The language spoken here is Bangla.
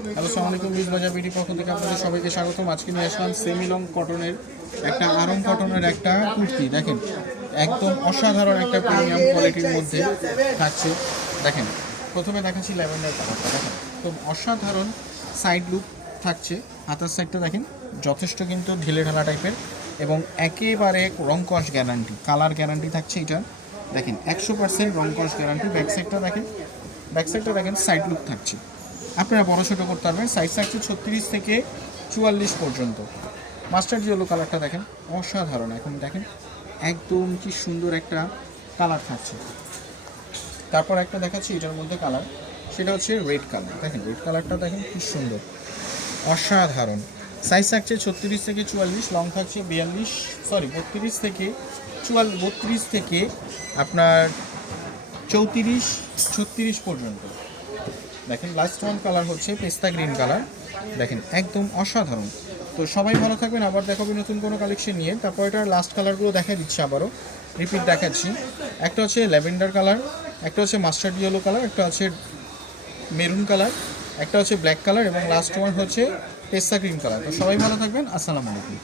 হ্যালো, আসসালামু আলাইকুম। বিশ বাজার বিডি পক্ষ থেকে আপনাদের সবাইকে স্বাগতম। আজকে নিয়ে আসলাম সেমি লং কটনের একটা আরং কটনের একটা কুর্তি। দেখেন, একদম অসাধারণ একটা প্রিমিয়াম কোয়ালিটির মধ্যে থাকছে। দেখেন, প্রথমে দেখাচ্ছি ল্যাভেন্ডার কালারটা। দেখেন, একদম অসাধারণ সাইড লুক থাকছে। হাতার সাইডটা দেখেন যথেষ্ট কিন্তু ঢিলে ঢালা টাইপের এবং একেবারে রং কস গ্যারান্টি, কালার গ্যারান্টি থাকছে এটা। দেখেন 100% রং কস গ্যারান্টি। ব্যাক সাইডটা দেখেন সাইড লুক থাকছে। আপনারা বড় ছোটো করতে পারবেন। সাইজ থাকছে 36 থেকে 44 পর্যন্ত। মাস্টার্ড ইয়েলো কালারটা দেখেন অসাধারণ। এখন দেখেন একদম কি সুন্দর একটা কালার থাকছে। তারপর একটা দেখাচ্ছি এটার মধ্যে কালার, সেটা হচ্ছে রেড কালার। দেখেন রেড কালারটা দেখেন কি সুন্দর, অসাধারণ। সাইজ থাকছে 36 থেকে 44, লং থাকছে 32 থেকে আপনার 34 36 পর্যন্ত। দেখেন লাস্ট ওয়ান কালার হচ্ছে পেস্তা গ্রিন কালার। দেখেন একদম অসাধারণ। তো সবাই ভালো থাকবেন, আবার দেখাবো নতুন কোনো কালেকশন নিয়ে। তারপর এটার লাস্ট কালারগুলো দেখা দিচ্ছি, আবারও রিপিট দেখাচ্ছি। একটা হচ্ছে ল্যাভেন্ডার কালার, একটা হচ্ছে মাস্টার্ড ইয়েলো কালার, একটা হচ্ছে মেরুন কালার, একটা হচ্ছে ব্ল্যাক কালার এবং লাস্ট ওয়ান হচ্ছে পেস্তা গ্রিন কালার। তো সবাই ভালো থাকবেন, আসসালামু আলাইকুম।